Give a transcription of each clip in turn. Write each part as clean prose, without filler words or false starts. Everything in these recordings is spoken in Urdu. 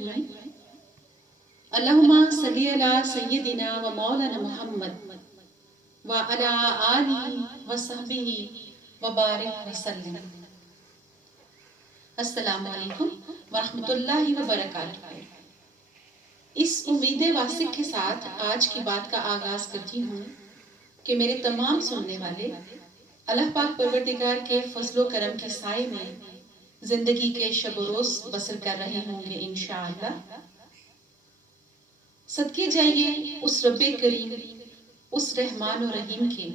الرحیم اللہم صلی علی سیدنا و مولانا محمد و علی آلہ و صحبہ و بارک وسلم۔ السلام علیکم ورحمۃ اللہ وبرکاتہ۔ اس امید واثق کے ساتھ آج کی بات کا آغاز کرتی ہوں کہ میرے تمام سننے والے اللہ پاک پروردگار کے فضل و کرم کے سائے میں زندگی کے شب و روز بسر کر رہے ہوں گے انشاءاللہ۔ صدقے جائیے اس رب کریم، اس رحمان و رحیم کے،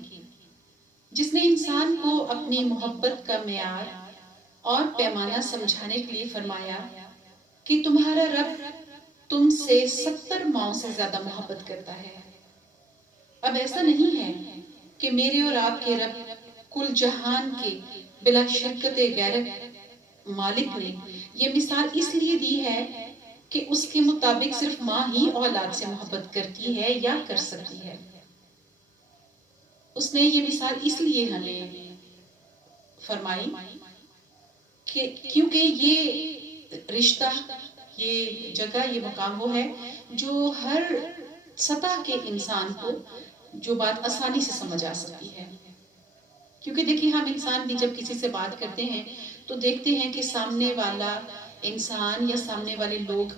جس نے انسان کو اپنی محبت کا معیار اور پیمانہ سمجھانے کے لیے فرمایا کہ تمہارا رب تم سے 70 ماؤں سے زیادہ محبت کرتا ہے۔ اب ایسا نہیں ہے کہ میرے اور آپ کے رب کل جہان کے بلا شرکت غیرت مالک نے یہ مثال اس لیے دی ہے کہ اس کے مطابق صرف ماں ہی اولاد سے محبت کرتی ہے یا کر سکتی ہے۔ اس نے یہ مثال اس لیے ہمیں فرمائی کہ کیونکہ یہ رشتہ، یہ جگہ، یہ مقام وہ ہے جو ہر سطح کے انسان کو جو بات آسانی سے سمجھ آ سکتی ہے۔ کیونکہ دیکھیں، ہم انسان بھی جب کسی سے بات کرتے ہیں تو دیکھتے ہیں کہ سامنے والا انسان یا سامنے والے لوگ،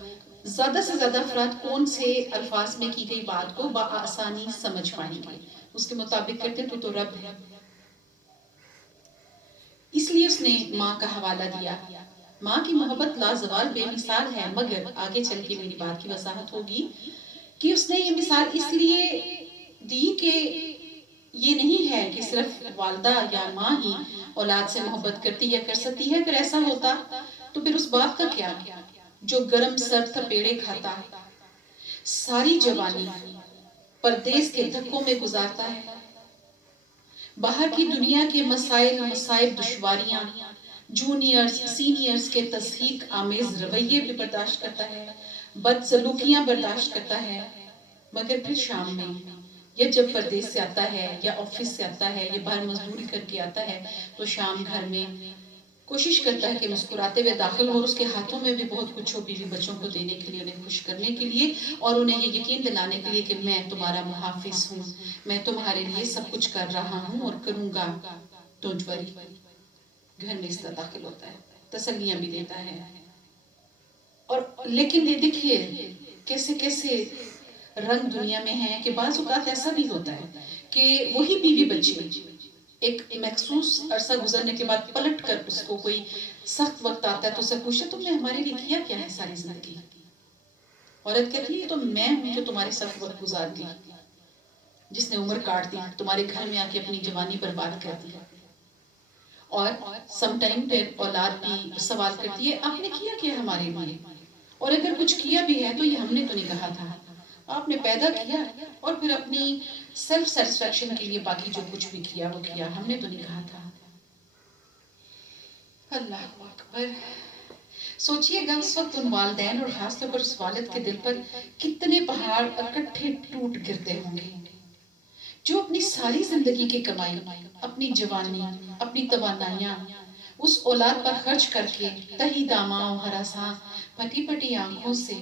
زیادہ سے زیادہ افراد کون سے الفاظ میں کی گئی بات کو بآسانی سمجھ پائیں گے، اس کے مطابق کرتے ہیں تو رب ہے۔ اس لیے اس نے ماں کا حوالہ دیا۔ ماں کی محبت لازوال بے مثال ہے، مگر آگے چل کے میری بات کی وضاحت ہوگی کہ اس نے یہ مثال اس لیے دی کہ یہ نہیں ہے کہ صرف والدہ یا ماں ہی اولاد سے محبت کرتی یا کر سکتی ہے۔ اگر ایسا ہوتا تو پھر اس باپ کا کیا جو گرم سرد تھپیڑے کھاتا، ساری جوانی پردیس کے دھکوں میں گزارتا ہے، باہر کی دنیا کے مسائل، مصائب، دشواریاں، جونیئرز سینئرز کے تضحیک آمیز رویے بھی برداشت کرتا ہے، بدسلوکیاں برداشت کرتا ہے، مگر پھر شام میں یا جب پردیس سے آتا ہے یا آفس سے آتا ہے یا باہر مزدوری کر کے آتا ہے تو شام گھر میں کوشش کرتا ہے کہ مسکراتے ہوئے داخل ہو، اور اس کے ہاتھوں میں بھی بہت کچھ ہو بیوی بچوں کو دینے کے لیے، انہیں خوش کرنے کے لیے اور انہیں یہ یقین دلانے کے لیے کہ میں تمہارا محافظ ہوں، میں تمہارے لیے سب کچھ کر رہا ہوں اور کروں گا، ڈونٹ وری۔ گھر میں اس طرح داخل ہوتا ہے، تسلیاں بھی دیتا ہے، اور لیکن یہ دیکھیے کیسے کیسے رنگ دنیا میں ہیں کہ بعض اوقات ایسا بھی ہوتا ہے کہ وہی بیوی بچے ایک مخصوص عرصہ گزرنے کے بعد پلٹ کر اس کو کوئی سخت وقت آتا ہے تو اسے پوچھتے تم نے ہمارے لیے کیا کیا ہے ساری زندگی؟ عورت کہتی ہے تو میں ہوں جو تمہارے سخت وقت گزار دی، جس نے عمر کاٹ دی، تمہارے گھر میں آ کے اپنی جوانی برباد کر دی۔ اور سم ٹائم پھر اولاد بھی سوال کرتی ہے آپ نے کیا کیا ہمارے لیے؟ اور اگر کچھ کیا بھی ہے تو یہ ہم نے تو نہیں کہا تھا، آپ نے پیدا کیا اور پھر اپنی سیلف سیٹسفیکشن کے لیے باقی جو کچھ بھی کیا وہ کیا، ہم نے تو نہیں کہا تھا۔ اللہ اکبر! سوچئے گا اس وقت ان والدین اور خاص طور پر اس والد کے دل پر کتنے پہاڑ اکٹھے ٹوٹ گرتے ہوں گے جو اپنی ساری زندگی کی کمائی، اپنی جوانی، اپنی توانائیاں اس اولاد پر خرچ کر کے تہی داماں ہراساں پھٹی پھٹی آنکھوں سے،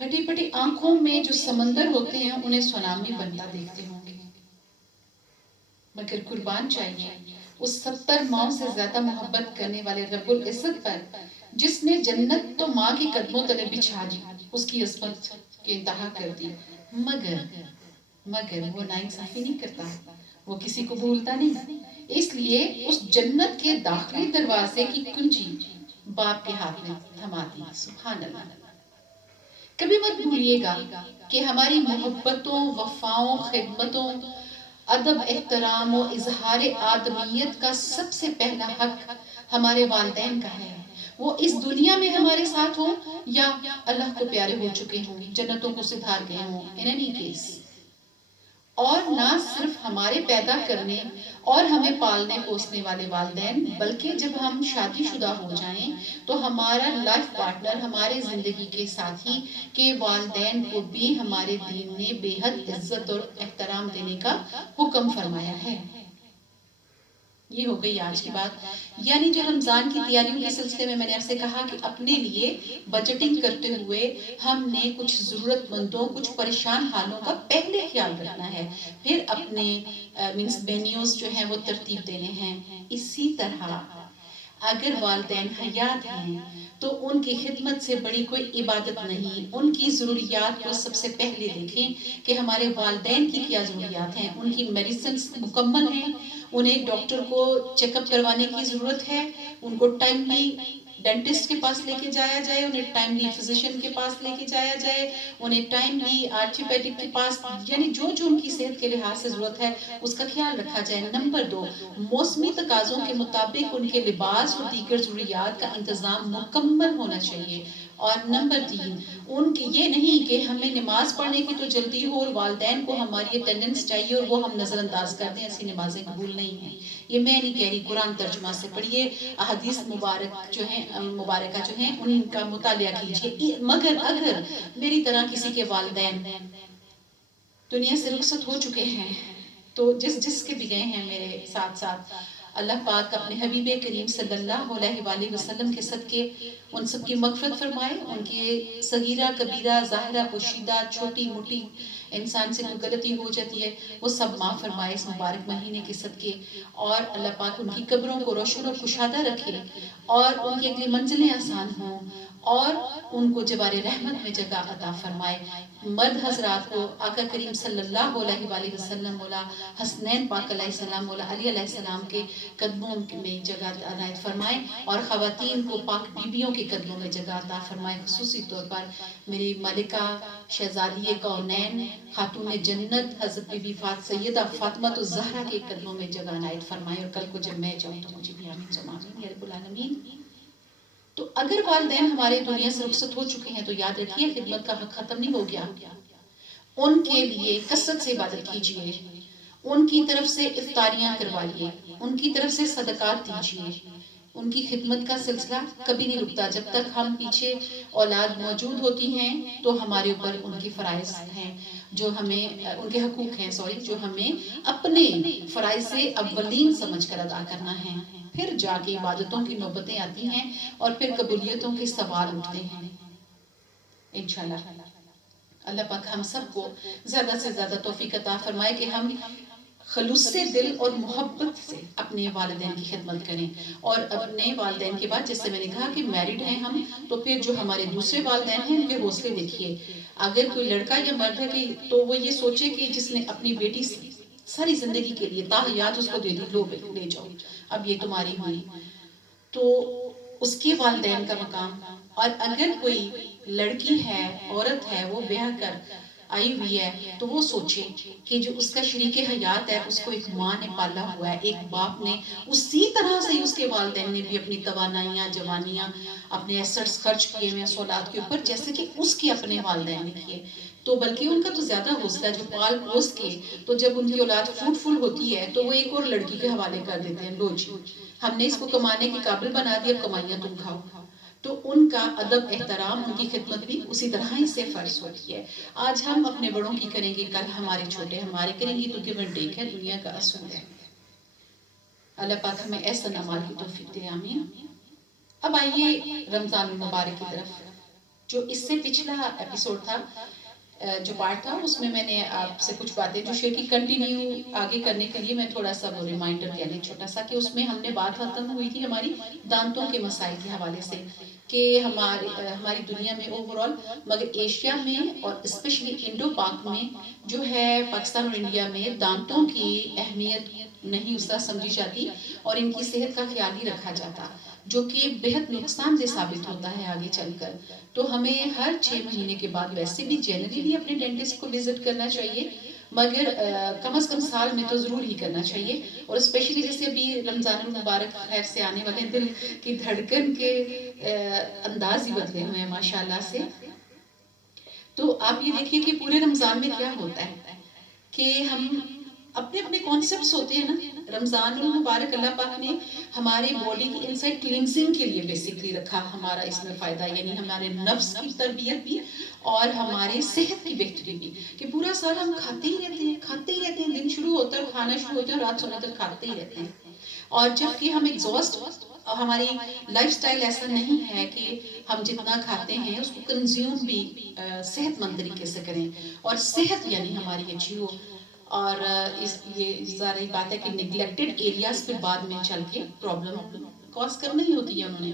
پھٹی پھٹی آنکھوں میں جو سمندر ہوتے ہیں انہیں سونامی بنتا دیکھتے ہوں گے، مگر قربان چاہیے اس 70 ماؤں سے زیادہ محبت کرنے والے رب العزت پر جس نے جنت تو ماں کے قدموں تلے بچھا دی، اس کی عظمت کی انتہا کر دی، مگر وہ ناانصافی نہیں کرتا، وہ کسی کو بھولتا نہیں، اس لیے اس جنت کے داخلی دروازے کی کنجی باپ کے ہاتھ میں تھما دی۔ سبحان اللہ! کبھی مت بھولیے گا کہ ہماری محبتوں، وفاؤں، خدمتوں، ادب، احترام و اظہار آدمیت کا سب سے پہلا حق ہمارے والدین کا ہے، وہ اس دنیا میں ہمارے ساتھ ہوں یا اللہ کو پیارے ہو چکے ہوں، جنتوں کو سدھار گئے ہوں، in any case۔ اور نہ صرف ہمارے پیدا کرنے اور ہمیں پالنے پوسنے والے والدین، بلکہ جب ہم شادی شدہ ہو جائیں تو ہمارا لائف پارٹنر، ہمارے زندگی کے ساتھی کے والدین کو بھی ہمارے دین نے بے حد عزت اور احترام دینے کا حکم فرمایا ہے۔ یہ ہو گئی آج کی بات. یعنی جو رمضان کی تیاریوں کے سلسلے میں نے آپ سے کہا کہ اپنے لیے بجٹنگ کرتے ہوئے ہم نے کچھ ضرورت مندوں کچھ پریشان حالوں کا پہلے خیال رکھنا ہے, پھر اپنے مینیوز جو ہیں وہ ترتیب دینے ہیں. اسی طرح اگر والدین حیات ہیں تو ان کی خدمت سے بڑی کوئی عبادت نہیں. ان کی ضروریات کو سب سے پہلے دیکھیں کہ ہمارے والدین کی کیا ضروریات ہیں. ان کی میڈیسنز مکمل ہیں, انہیں ڈاکٹر کو چیک اپ کروانے کی ضرورت ہے, ان کو ٹائملی ڈینٹسٹ کے پاس لے کے جایا جائے, انہیں ٹائملی فزیشین کے پاس لے کے جایا جائے, انہیں ٹائملی آرتھوپیڈک کے پاس, یعنی جو ان کی صحت کے لحاظ سے ضرورت ہے اس کا خیال رکھا جائے. نمبر 2, موسمی تقاضوں کے مطابق ان کے لباس اور دیگر ضروریات کا انتظام مکمل ہونا چاہیے. اور نمبر 3, ان کی یہ نہیں کہ ہمیں نماز پڑھنے کی تو جلدی ہو اور والدین کو ہماری اٹینڈنس چاہیے اور وہ ہم نظر انداز کر دیں, ایسی نمازیں قبول نہیں ہیں. یہ میں نہیں کہہ رہی, قرآن ترجمہ سے پڑھیے, احادیث مبارکہ جو ہیں ان کا مطالعہ کیجیے. مگر اگر میری طرح کسی کے والدین دنیا سے رخصت ہو چکے ہیں تو جس کے بھی گئے ہیں میرے ساتھ ساتھ, اللہ پاک اپنے حبیب کریم صلی اللہ علیہ وآلہ وسلم کے صدقے ان سب کی مغفرت فرمائے. ان کے صغیرہ کبیرہ ظاہرہ پوشیدہ چھوٹی موٹی انسان سے کوئی غلطی ہو جاتی ہے وہ سب معاف فرمائے اس مبارک مہینے کے صدقے. اور اللہ پاک ان کی قبروں کو روشن اور کشادہ رکھے اور ان کی اگلی منزلیں آسان ہوں اور ان کو جوار رحمت میں جگہ عطا فرمائے. مرد حضرات کو آقا کریم صلی اللہ علیہ وآلہ وسلم مولا حسنین پاک علیہ السلام مولا علی علیہ السلام کے قدموں میں جگہ عنایت فرمائے اور خواتین کو پاک بیبیوں کے قدموں میں جگہ عطا فرمائے. خصوصی طور پر میری ملکہ شہزادی کونین خاتون جنت حضرت بی بی سیدہ فاطمہ الزہرا کے قدموں میں جگہ عنایت فرمائے. اور کل کو جب میں جاؤں تو مجھے بھی آمین ثم آمین یا رب العالمین. تو اگر والدین ہمارے دنیا سے رخصت ہو چکے ہیں تو یاد رکھیے خدمت کا حق ختم نہیں ہو گیا. ان کے لیے کثرت سے عبادت کیجیے, ان کی طرف سے افطاریاں کروائیے, ان کی طرف سے صدقات دیجیے. ان کی خدمت کا سلسلہ کبھی نہیں رکتا. جب تک ہم پیچھے اولاد موجود ہوتی ہیں تو ہمارے اوپر ان کی فرائض ہیں جو ہمیں, ان کے حقوق ہیں جو ہمیں اپنے فرائض سے اولین سمجھ کر ادا کرنا ہے. پھر جا کے عبادتوں کی نوبتیں آتی ہیں اور پھر قبولیتوں کے سوال اٹھتے ہیں انشاءاللہ. اللہ پاک ہم سب کو زیادہ سے زیادہ توفیق عطا فرمائے کہ ہم خلوص سے دل اور محبت سے اپنے والدین کی خدمت کریں. اور اپنے والدین کے بعد جیسے میں نے کہا کہ میرڈ ہیں ہم تو پھر جو ہمارے دوسرے والدین ہیں ان کے حوصلے دیکھیے. اگر کوئی لڑکا یا مرد ہے کہ تو وہ یہ سوچے کہ جس نے اپنی بیٹی ساری زندگی کے لیے تاحیات اس کو دے دی, لو لے جاؤ اب یہ تمہاری ہوئی, تو اس کے والدین کا مقام. اور اگر کوئی لڑکی ہے عورت ہے وہ بیاہ کر آئی ہوئی ہے تو وہ سوچے کہ جو اس کا شریک حیات ہے اس کو ایک ماں نے پالا ہوا ہے, ایک باپ نے اسی طرح سے اس کے والدین نے بھی اپنی توانائیاں جوانیاں اپنے ایسٹس خرچ کیے ہوئے اس اولاد کے اوپر جیسے کہ اس کے اپنے والدین نے کیے. تو بلکہ ان کا تو زیادہ حوصلہ جو پال پوس کے تو جب ان کی اولاد فروٹفل ہوتی ہے تو وہ ایک اور لڑکی کے حوالے کر دیتے ہیں, لو جی ہم نے اس کو کمانے کے قابل بنا دیا, کمائیاں تم کھاؤ. تو ان کا ادب احترام ان کی خدمت بھی اسی طرح ہی سے فرض ہوتی ہے. آج ہم اپنے بڑوں کی کریں گے, کل ہمارے چھوٹے ہمارے کریں گے, تو گیو اینڈ ٹیک ہے, دنیا کا اصول ہے. اللہ پاک ہمیں ایسا اعمال کی توفیق دے, آمین. اب آئیے رمضان المبارک کی طرف. جو اس سے پچھلا ایپیسوڈ تھا, جو پارٹ تھا, اس میں نے آپ سے کچھ باتیں جو شیئر کی, کنٹینیو آگے کرنے کے لیے میں تھوڑا سا وہ ریمائنڈر دیا لیں چھوٹا سا, کہ اس میں ہم نے بات ختم ہوئی تھی ہماری دانتوں کے مسائل کے حوالے سے کہ ہماری دنیا میں اوورال مگر ایشیا میں اور اسپیشلی انڈو پاک میں جو ہے پاکستان اور انڈیا میں دانتوں کی اہمیت نہیں اس طرح سمجھی جاتی اور ان کی صحت کا خیال نہیں رکھا جاتا, جو کہ بہت نقصان دہ ثابت ہوتا ہے آگے چل کر. تو ہمیں ہر 6 مہینے کے بعد ویسے بھی جنرلی اپنے ڈینٹسٹ کو وزٹ کرنا چاہیے, مگر کم از کم سال میں تو ضرور ہی کرنا چاہیے. اور اسپیشلی جیسے ابھی رمضان المبارک خیر سے آنے والے دل کی دھڑکن کے انداز ہی بدلے ہوئے ہیں ماشاءاللہ سے. تو آپ یہ دیکھیے کہ پورے رمضان میں کیا ہوتا ہے کہ ہم اپنے اپنے کانسیپٹس ہوتے ہیں نا. رمضان المبارک اللہ پاک نے ہمارے باڈی کی انسائڈ کلینزنگ کے لیے بیسکلی رکھا ہمارا اس میں فائدہ, یعنی ہمارے نفس کی تربیت بھی اور ہماری صحت کی بہتری بھی, کہ پورا سال ہم کھاتے ہی رہتے ہیں, دن شروع ہوتا ہے کھانا شروع ہوتا ہے, رات سونے تک کھاتے ہی رہتے ہیں. اور جب کہ ہم ایگزاسٹ، ہماری لائف سٹائل ایسا نہیں ہے کہ ہم جتنا کھاتے ہیں اس کو کنزیوم بھی صحت مند طریقے سے کریں، اور صحت یعنی ہماری اچھی ہو. اور یہ ظاہر بات ہے کہ نگلیکٹڈ ایریاز پہ بعد میں چل کے پرابلم کاز کرنا ہی ہوتی ہے انہوں نے.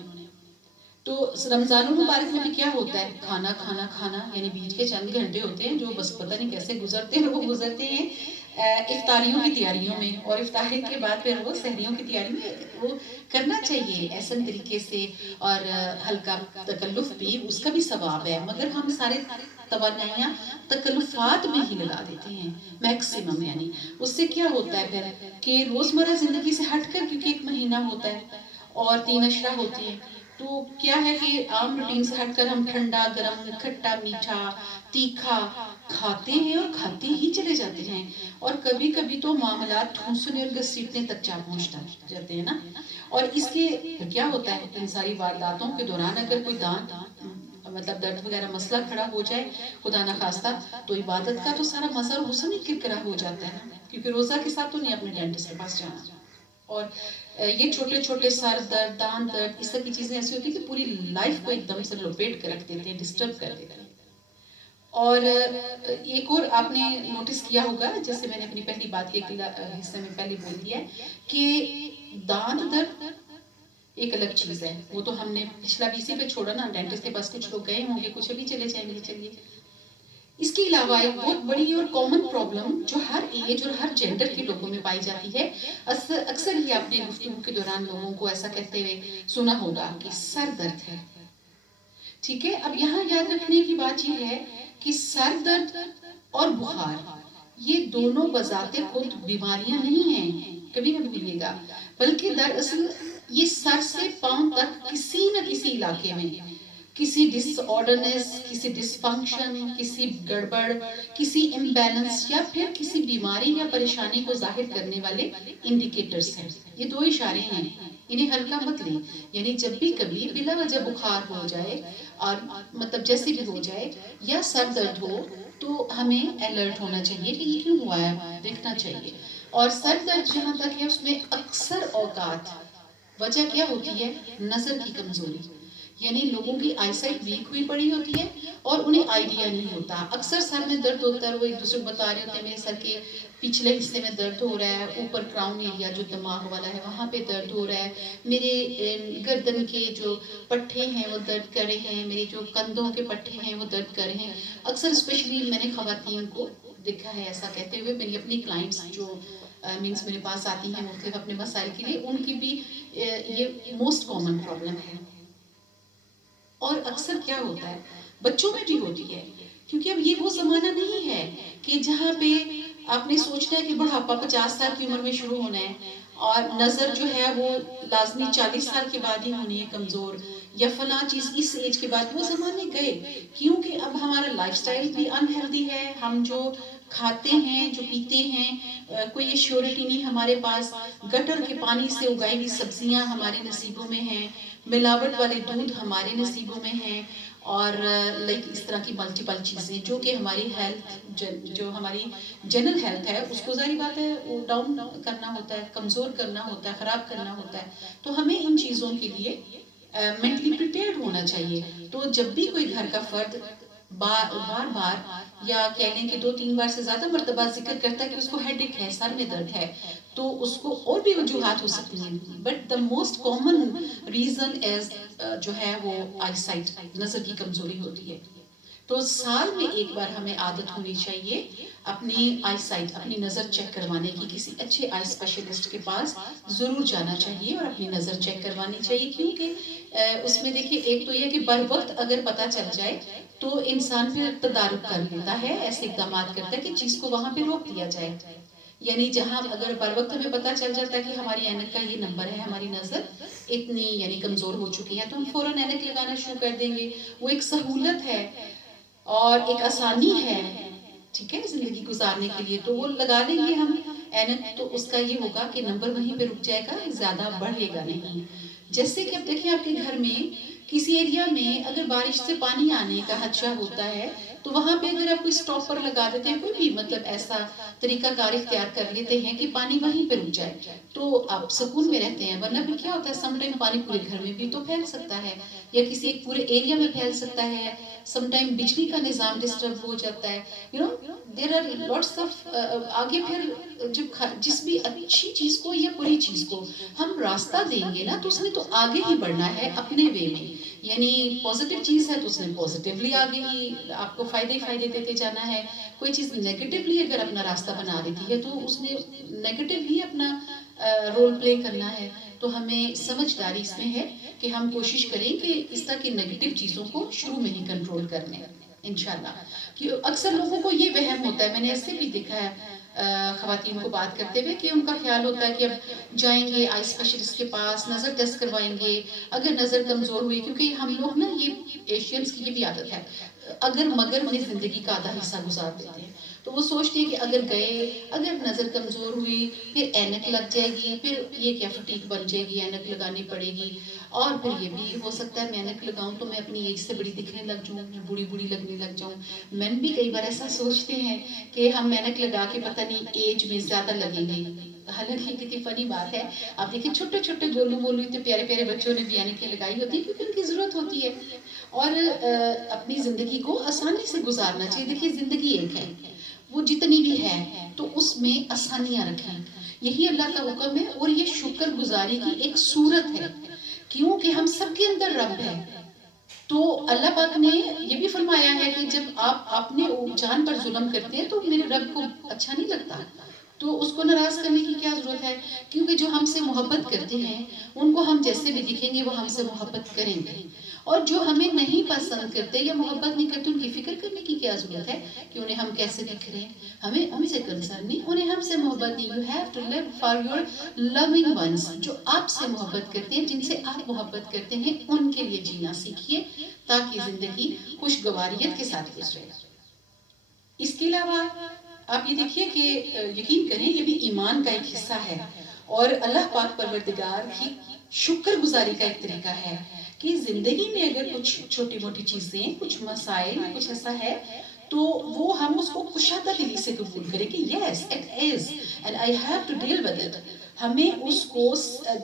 تو رمضان المبارک میں بھی کیا ہوتا ہے، کھانا کھانا کھانا، یعنی بیچ کے چند گھنٹے ہوتے ہیں جو بس پتہ نہیں کیسے گزرتے ہیں، وہ گزرتے ہیں افطاریوں کی تیاریوں میں، اور افطاری کے بعد پھر وہ سحریوں کی تیاری میں. وہ کرنا چاہیے احسن طریقے سے، اور ہلکا تکلف بھی، اس کا بھی ثواب ہے، مگر ہم سارے توانائیاں تکلفات میں ہی لگا دیتے ہیں میکسیمم. یعنی اس سے کیا ہوتا ہے پھر کہ روزمرہ زندگی سے ہٹ کر، کیونکہ ایک مہینہ ہوتا ہے اور 3 اشرا ہوتی ہیں، تو کیا ہے کہ عام روٹین سے ہٹ کر ہم ٹھنڈا گرم کھٹا میٹھا تیکھا کھاتے ہیں اور کھاتے ہی چلے جاتے ہیں. اور کبھی کبھی تو معاملات ٹھونسنے اور گھسیٹنے تک جا پہنچ جاتے ہیں نا. اور اس کے کیا ہوتا ہے، ان ساری وارداتوں کے دوران اگر کوئی دانت مطلب درد وغیرہ مسئلہ کھڑا ہو جائے خدا نخواستہ، تو عبادت کا تو سارا مزہ اور حسن ہی کرکرا ہو جاتا ہے نا. کیونکہ روزہ کے ساتھ تو نہیں اپنے ڈینٹسٹ کے پاس جانا. اور یہ چھوٹے چھوٹے سر درد دانت درد اس طرح کی چیزیں ایسی ہوتی ہیں کہ پوری لائف کو ایک دم سے لپیٹ کر رکھ دیتے ہیں، ڈسٹرب کر دیتے ہیں. اور ایک اور آپ نے نوٹس کیا ہوگا، جیسے میں نے اپنی پہلی بات کے حصے میں پہلے بول دیا ہے کہ دانت درد ایک الگ چیز ہے. وہ تو ہم نے پچھلا BC پہ چھوڑا نا، ڈینٹسٹ کے پاس کچھ لوگ گئے ہوں گے، کچھ ابھی چلے جائیں گے. چلیے، اس کے علاوہ ایک بہت بڑی اور کامن پرابلم جو ہر ایج اور ہر جینڈر کے لوگوں میں پائی جاتی ہے، اکثر ہی آپ نے گفتگو کے دوران لوگوں کو ایسا کہتے ہوئے سنا ہوگا کہ سر درد ہے. ٹھیک ہے، اب یہاں یاد رکھنے کی بات یہ ہے کہ سر درد اور بخار یہ دونوں بذات خود بیماریاں نہیں ہیں، کبھی نہ بھولیے گا، بلکہ دراصل یہ سر سے پاؤں تک کسی نہ کسی علاقے میں کسی ڈس آرڈرنس، کسی ڈس فنکشن، کسی گڑبڑ، کسی امبیلنس یا پھر کسی بیماری یا پریشانی کو ظاہر کرنے والے انڈیکیٹرز ہیں. یہ 2 اشارے ہیں، انہیں ہلکا مت لیں. یعنی جب بھی کبھی بلا وجہ بخار ہو جائے، اور مطلب جیسے بھی ہو جائے، یا سر درد ہو، تو ہمیں الرٹ ہونا چاہیے کہ یہ کیوں ہوا ہے، دیکھنا چاہیے. اور سر درد جہاں تک ہے اس میں اکثر اوقات وجہ کیا ہوتی ہے، نظر کی کمزوری. یعنی لوگوں کی آئی سائٹ ویک ہوئی پڑی ہوتی ہے اور انہیں آئیڈیا نہیں ہوتا. اکثر سر میں درد ہوتا ہے، وہ ایک دوسرے کو بتا رہے ہوتے ہیں میرے سر کے پچھلے حصے میں درد ہو رہا ہے، اوپر کراؤن ایریا جو دماغ والا ہے وہاں پہ درد ہو رہا ہے، میرے گردن کے جو پٹھے ہیں وہ درد کر رہے ہیں، میرے جو کندھوں کے پٹھے ہیں وہ درد کر رہے ہیں. اکثر اسپیشلی میں نے خواتین کو دیکھا ہے ایسا کہتے ہوئے. میری اپنی کلائنٹس جو مینس میرے پاس آتی ہیں مختلف اپنے مسائل کے لیے، ان کی بھی یہ موسٹ کامن پرابلم ہے. اور اکثر کیا ہوتا ہے بچوں میں بھی ہوتی ہے، کیونکہ اب یہ وہ زمانہ نہیں ہے کہ جہاں پہ آپ نے سوچنا ہے کہ بڑھاپا 50 سال کی عمر میں شروع ہونا ہے، اور نظر جو ہے وہ لازمی 40 سال کے بعد ہی ہونی ہے کمزور، یا فلاں چیز اس ایج کے بعد. وہ زمانے گئے، کیونکہ اب ہمارا لائف سٹائل بھی انہیلدی ہے. ہم جو کھاتے ہیں جو پیتے ہیں کوئی یہ شیورٹی نہیں ہمارے پاس. گٹر کے پانی سے اگائی ہوئی سبزیاں ہمارے نصیبوں میں ہیں، ملاوٹ والے دودھ ہمارے نصیبوں میں ہیں، اور لائک اس طرح کی ملٹیپل چیزیں جو کہ ہماری ہیلتھ، جو ہماری جنرل ہیلتھ ہے اس کو ظاہری بات ہے وہ ڈاؤن کرنا ہوتا ہے، کمزور کرنا ہوتا ہے، خراب کرنا ہوتا ہے. تو ہمیں ان چیزوں کے لیے مینٹلی پریپیئرڈ ہونا چاہیے. تو جب بھی کوئی گھر کا فرد بار بار یا کہہ لیں کہ 2-3 بار سے زیادہ مرتبہ ذکر کرتا ہے کہ اس کو ہیڈ ایک ہے، سر میں درد ہے، تو اس کو اور بھی وجوہات ہو سکتی ہیں، but the most common reason as جو ہے وہ آئی سائٹ، نظر کی کمزوری ہوتی ہے. تو سال میں ایک بار ہمیں عادت ہونی چاہیے اپنی آئی سائٹ، اپنی نظر چیک کروانے کی. کسی اچھے آئی اسپیشلسٹ کے پاس ضرور جانا چاہیے اور اپنی نظر چیک کروانی چاہیے. کیونکہ اس میں دیکھیے ایک تو یہ کہ بر وقت اگر پتہ چل جائے تو انسان پھر تدارک کر لیتا ہے، ایسے اقدامات کرتا ہے کہ چیز کو وہاں پہ روک دیا جائے. یعنی جہاں اگر بر وقت ہمیں پتہ چل جاتا ہے کہ ہماری اینک کا یہ نمبر ہے، ہماری نظر اتنی یعنی کمزور ہو چکی ہے، تو ہم فوراً اینک لگانا شروع کر دیں گے. وہ ایک سہولت ہے اور ایک آسانی ہے، ٹھیک ہے، زندگی گزارنے کے لیے. تو وہ لگا دیں گے ہم اینک، تو اس کا یہ ہوگا کہ نمبر وہیں پہ رک جائے گا، زیادہ بڑھے گا نہیں. جیسے کہ اب دیکھیں آپ کے گھر میں کسی ایریا میں اگر بارش سے پانی آنے کا خدشہ ہوتا ہے تو وہاں پہ اگر آپ کوئی اسٹاپر لگا دیتے ہیں، کوئی بھی مطلب ایسا طریقہ کار اختیار کر لیتے ہیں کہ پانی وہیں پہ رک جائے، تو آپ سکون میں رہتے ہیں. ورنہ بھی کیا ہوتا ہے، سم ٹائم پانی پورے گھر میں بھی تو پھیل سکتا ہے یا کسی ایک پورے ایریا میں پھیل سکتا ہے. سم ٹائم بجلی کا نظام ڈسٹرب ہو جاتا ہے. You know there are lots of آگے پھر جس بھی اچھی چیز کو یا بری چیز کو ہم راستہ دیں گے نا تو اس نے تو آگے ہی بڑھنا ہے اپنے وے میں. یعنی پازیٹیو چیز ہے تو اس نے پازیٹیولی آگے ہی آپ کو فائدے ہی فائدے دیتے جانا ہے. کوئی چیز نیگیٹیولی اگر اپنا راستہ بنا دیتی ہے تو اس نے نیگیٹیولی اپنا رول پلے کرنا ہے. تو ہمیں سمجھداری اس میں ہے کہ ہم کوشش کریں کہ اس طرح کی نیگیٹیو چیزوں کو شروع میں ہی کنٹرول کر لیں انشاءاللہ. کہ اکثر لوگوں کو یہ وہم ہوتا ہے، میں نے ایسے بھی دیکھا ہے خواتین کو بات کرتے ہوئے، کہ ان کا خیال ہوتا ہے کہ اب جائیں گے آئی اسپیشلسٹ کے پاس، نظر ٹیسٹ کروائیں گے، اگر نظر کمزور ہوئی، کیونکہ ہم لوگ نا یہ ایشینز کی یہ بھی عادت ہے اگر مگر میں زندگی کا آدھا حصہ گزار دیتے ہیں. تو وہ سوچتے ہیں کہ اگر گئے، اگر نظر کمزور ہوئی پھر اینک لگ جائے گی، پھر یہ کیا فٹیک بن جائے گی، اینک لگانی پڑے گی، اور پھر یہ بھی ہو سکتا ہے میں اینک لگاؤں تو میں اپنی ایج سے بڑی دکھنے لگ جاؤں، میں بوڑھی بوڑھی لگنے لگ جاؤں. مین بھی کئی بار ایسا سوچتے ہیں کہ ہم اینک لگا کے پتہ نہیں ایج میں زیادہ لگیں گے. حالانکہ کتنی فنی بات ہے، آپ دیکھیں چھوٹے چھوٹے گولو مولو اتنے پیارے پیارے بچوں نے بھی اینکیں لگائی ہوتی ہیں کیونکہ ان کی ضرورت ہوتی ہے. اور اپنی زندگی کو آسانی سے گزارنا چاہیے. دیکھیے زندگی ایک ہے، وہ جتنی بھی ہے تو اس میں آسانیاں رکھیں، یہی اللہ کا حکم ہے. اور یہ شکر گزاری کی ایک صورت ہے کیونکہ ہم سب کے اندر رب ہے. تو اللہ پاک نے یہ بھی فرمایا ہے کہ جب آپ اپنے جان پر ظلم کرتے ہیں تو میرے رب کو اچھا نہیں لگتا، تو اس کو ناراض کرنے کی کیا ضرورت ہے؟ کیونکہ جو ہم سے محبت کرتے ہیں ان کو ہم جیسے بھی دکھیں گے وہ ہم سے محبت کریں گے، اور جو ہمیں نہیں پسند کرتے یا محبت نہیں کرتے ان کی فکر کرنے کی کیا ضرورت ہے کہ انہیں ہم کیسے دکھ رہے ہیں. ہمیں ان سے کنسرن نہیں، انہیں ہم سے محبت نہیں. You have to live for your loving ones. جو آپ سے محبت کرتے ہیں، جن سے آپ محبت کرتے ہیں، ان کے لیے جینا سیکھیے تاکہ زندگی خوشگواریت کے ساتھ گزرے. اس کے علاوہ آپ یہ دیکھیے کہ یقین کریں یہ بھی ایمان کا ایک حصہ ہے اور اللہ پاک پروردگار کی شکر گزاری کا ایک طریقہ ہے کہ زندگی میں اگر کچھ چھوٹی موٹی چیزیں، کچھ مسائل، کچھ ایسا ہے تو وہ ہم اس کو کشادہ دلی سے قبول کریں کہ yes it is and I have to deal with it. ہمیں اس کو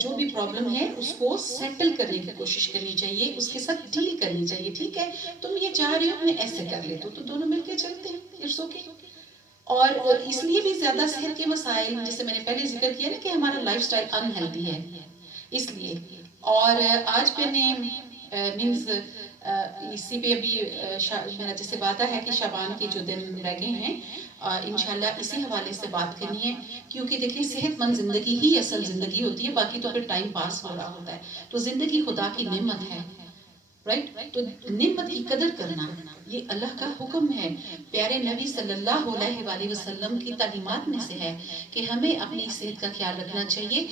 جو بھی پرابلم ہے اس کو سیٹل کرنے کی کوشش کرنی چاہیے، اس کے ساتھ ڈیل کرنی چاہیے. ٹھیک ہے تم یہ چاہ رہے ہو میں ایسے کر لیتا ہوں تو دونوں مل کے چلتے ہیں، اٹس اوکے. اور اس لیے بھی زیادہ صحت کے مسائل، جیسے میں نے پہلے ذکر کیا نا کہ ہمارا لائف سٹائل انہیلدی ہے اس لیے. اور آج میں نے مینز اسی پہ ابھی میرا جیسے وعدہ ہے کہ شعبان کے جو دن رہ گئے ہیں انشاءاللہ اسی حوالے سے بات کرنی ہے، کیونکہ دیکھیں صحت مند زندگی ہی اصل زندگی ہوتی ہے، باقی تو پھر ٹائم پاس ہو رہا ہوتا ہے. تو زندگی خدا کی نعمت ہے، رائٹ؟ تو نعمت کی قدر کرنا یہ اللہ کا حکم ہے. پیارے نبی صلی اللہ علیہ وآلہ وسلم کی تعلیمات میں سے ہے کہ ہمیں اپنی صحت کا خیال رکھنا چاہیے،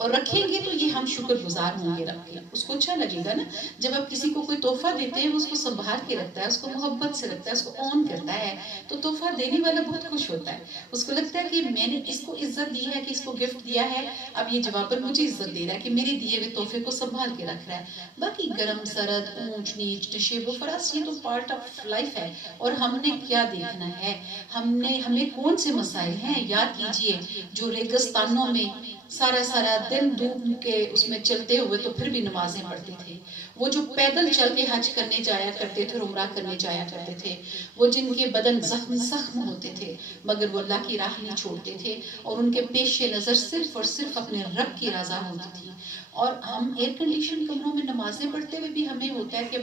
اور رکھیں گے تو یہ ہم شکر گزار ہوں گے رب کے. اس کو اچھا لگے گا نا جب آپ کسی کو کوئی تحفہ دیتے ہیں، وہ اس کو سنبھال کے رکھتا ہے، اس کو محبت سے رکھتا ہے، اس کو آن کرتا ہے، تو تحفہ دینے والا بہت خوش ہوتا ہے. اس کو لگتا ہے کہ میں نے اس کو عزت دی ہے، کہ اس کو گفٹ دیا ہے، اب یہ جواباً مجھے عزت دے رہا ہے کہ میرے دیے ہوئے تحفے کو سنبھال کے رکھ رہا ہے. باقی گرم سرد، اونچ نیچ، نشیب و فراز یہ تو پارٹ آف لائف ہے. اور ہم نے کیا دیکھنا ہے، ہمیں کون سے مسائل ہیں. یاد کیجئے جو ریگستانوں میں سارا دن دھوپ کے اس میں چلتے ہوئے تو پھر بھی نمازیں پڑھتے تھے، وہ جو پیدل چل کے حج کرنے جایا کرتے تھے، عمرہ کرنے جایا کرتے تھے، وہ جن کے بدن زخم ہوتے تھے مگر وہ اللہ کی راہ نہیں چھوڑتے تھے، اور ان کے پیش نظر صرف اور صرف اپنے رب کی رضا ہوتی تھی. اور ہم ایئر کنڈیشن کمروں میں نمازیں پڑھتے ہوئے بھی ہمیں ہوتا ہے کہ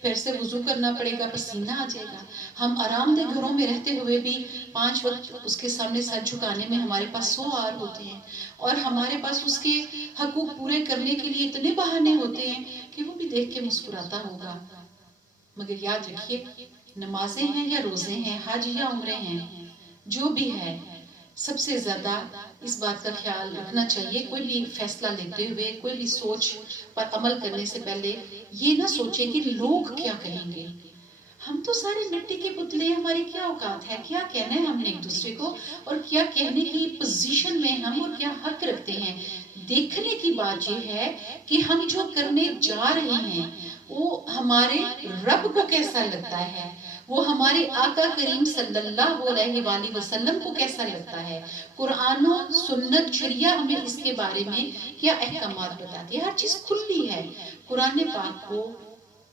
پھر سے وضو کرنا پڑے گا، پسینہ آ جائے گا. ہم آرام دہ گھروں میں رہتے ہوئے بھی 5 وقت اس کے سامنے سر جھکانے میں ہمارے پاس 100 آر ہوتے ہیں، اور ہمارے پاس اس کے حقوق پورے کرنے کے لیے اتنے بہانے ہوتے ہیں کہ وہ بھی دیکھ کے مسکراتا ہوگا. مگر یاد رکھیے نمازیں ہیں یا روزے ہیں، حج یا عمرے ہیں، جو بھی ہے سب سے زیادہ اس بات کا خیال رکھنا چاہیے کوئی بھی فیصلہ لیتے ہوئے، کوئی بھی سوچ پر عمل کرنے سے پہلے یہ نہ سوچیں کہ لوگ کیا کہیں گے. ہم تو سارے مٹی کے پتلے ہیں، ہماری کیا اوقات ہے، کیا کہنا ہے ہم نے ایک دوسرے کو، اور کیا کہنے کی پوزیشن میں ہم اور کیا حق رکھتے ہیں۔ دیکھنے کی بات یہ ہے کہ ہم جو کرنے جا رہے ہیں وہ ہمارے رب کو کیسا لگتا ہے، وہ ہمارے آقا کریم صلی اللہ علیہ وآلہ وسلم کو کیسا لگتا ہے۔ قرآن و سنت شریعہ ہمیں اس کے بارے میں کیا احکامات بتاتی ہے، ہر چیز کھلی ہے۔ قرآن پاک کو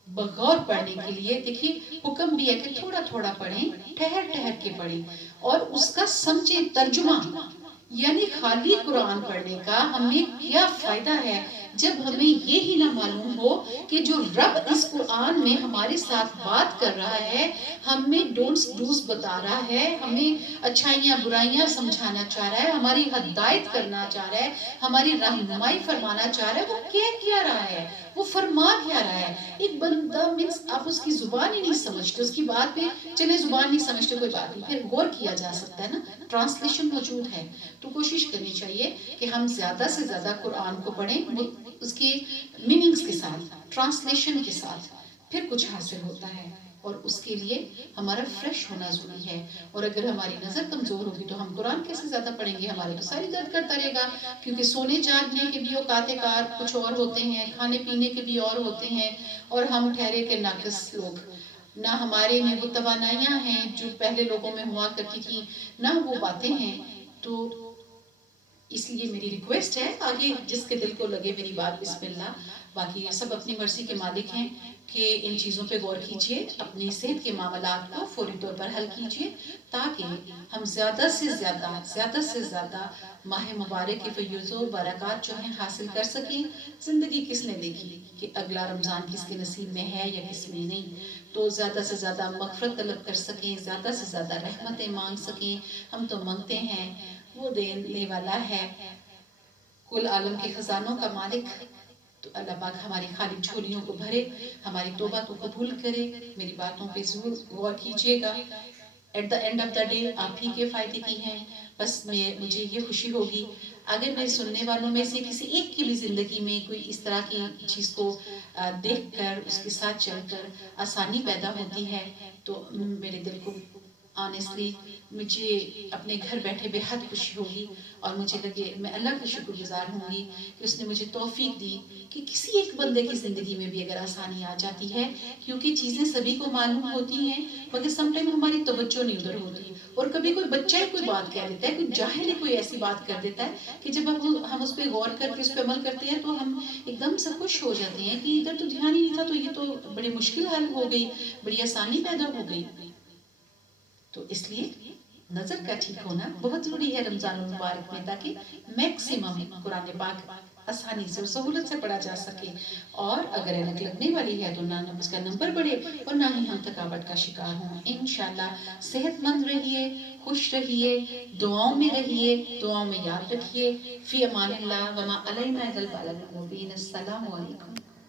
بغور پڑھنے کے لیے دیکھیے حکم بھی ہے کہ تھوڑا تھوڑا پڑھیں، ٹھہر ٹھہر کے پڑھیں، اور اس کا سمجھے ترجمہ، یعنی خالی قرآن پڑھنے کا ہمیں کیا فائدہ ہے جب ہمیں یہی نہ معلوم ہو کہ جو رب اس قرآن میں ہمارے ساتھ بات کر رہا ہے، ہمیں ڈونٹس ڈوز بتا رہا ہے، ہمیں اچھائیاں برائیاں سمجھانا چاہ رہا ہے، ہماری ہدایت کرنا چاہ رہا ہے، ہماری رہنمائی فرمانا چاہ رہا ہے، وہ کیا رہا ہے، وہ فرما کیا رہا ہے۔ ایک بندہ مینس آپ اس کی زبان ہی نہیں سمجھتے، اس کی بات پہ چلے زبان نہیں سمجھتے کوئی بات نہیں، پھر غور کیا جا سکتا ہے نا، ٹرانسلیشن موجود ہے۔ تو کوشش کرنی چاہیے کہ ہم زیادہ سے زیادہ قرآن کو پڑھیں اس کے میننگز کے ساتھ، ٹرانسلیشن کے ساتھ، پھر کچھ حاصل ہوتا ہے، اور اس کے لیے ہمارا فریش ہونا ضروری ہے۔ اور اگر ہماری نظر کمزور ہوگی تو ہم قرآن کیسے زیادہ پڑھیں گے، ہمارے تو ساری درد کرتا رہے گا، کیونکہ سونے جاگنے کے بھی اوقات کار کچھ اور ہوتے ہیں، کھانے پینے کے بھی اور ہوتے ہیں، اور ہم ٹھہرے کے ناقص لوگ، نہ ہمارے میں وہ توانائیاں ہیں جو پہلے لوگوں میں ہوا کرتی تھی، نہ وہ باتیں ہیں۔ تو اس لیے میری ریکویسٹ ہے، آگے جس کے دل کو لگے میری بات بسم اللہ، باقی سب اپنی مرضی کے مالک ہیں، کہ ان چیزوں پہ غور کیجئے، اپنی صحت کے معاملات کو فوری طور پر حل کیجئے، تاکہ ہم زیادہ سے زیادہ ماہ مبارک کے فیوز و برکات جو ہیں حاصل کر سکیں۔ زندگی کس نے دیکھی کہ اگلا رمضان کس کے نصیب میں ہے یا کس میں نہیں، تو زیادہ سے زیادہ مغفرت طلب کر سکیں، زیادہ سے زیادہ رحمتیں مانگ سکیں۔ ہم تو مانگتے ہیں، وہ دینے والا ہے، کل عالم کے خزانوں کا مالک۔ تو اللہ پاک ہماری خالی جھولیوں کو بھرے، ہماری توبہ کو قبول کرے۔ میری باتوں پہ ضرور غور کیجئے گا، at the end of the day آپ ہی کے فائدے کی ہیں۔ بس مجھے یہ خوشی ہوگی اگر میرے سننے والوں میں سے کسی ایک کی بھی زندگی میں کوئی اس طرح کی چیز کو دیکھ کر، اس کے ساتھ چل کر آسانی پیدا ہوتی ہے، تو میرے دل کو آنیسٹلی مجھے اپنے گھر بیٹھے بے حد خوشی ہوگی، اور مجھے لگے میں اللہ کا شکر گزار ہوں گی کہ اس نے مجھے توفیق دی کہ کسی ایک بندے کی زندگی میں بھی اگر آسانی آ جاتی ہے، کیونکہ چیزیں سبھی کو معلوم ہوتی ہیں مگر سم ٹائم ہماری توجہ نہیں ادھر ہوتی، اور کبھی کوئی بچہ ہی کوئی بات کہہ دیتا ہے، کوئی جاہل ہی کوئی ایسی بات کر دیتا ہے کہ جب ہم اس پہ غور کر کے اس پہ عمل کرتے ہیں تو ہم ایک دم سے خوش ہو جاتے ہیں کہ ادھر تو دھیان ہی نہیں تھا، تو یہ تو بڑی مشکل حل ہو گئی، بڑی آسانی پیدا ہو گئی۔ تو اس لیے نظر کا ٹھیک ہونا بہت ضروری ہے رمضان المبارک میں، تاکہ میکسیمم قرآن پاک آسانی سے اور سہولت سے پڑھا جا سکے، اور اگر اینک لگنے والی ہے تو نہ اس کا نمبر بڑھے اور نہ ہی ہم تھکاوٹ کا شکار ہوں۔ انشاءاللہ صحت مند رہیے، خوش رہیے، دعاؤں میں رہیے، دعاؤں میں یاد رکھیے۔ فی امان اللہ وما علینا الا البلاغ المبین۔ السلام علیکم۔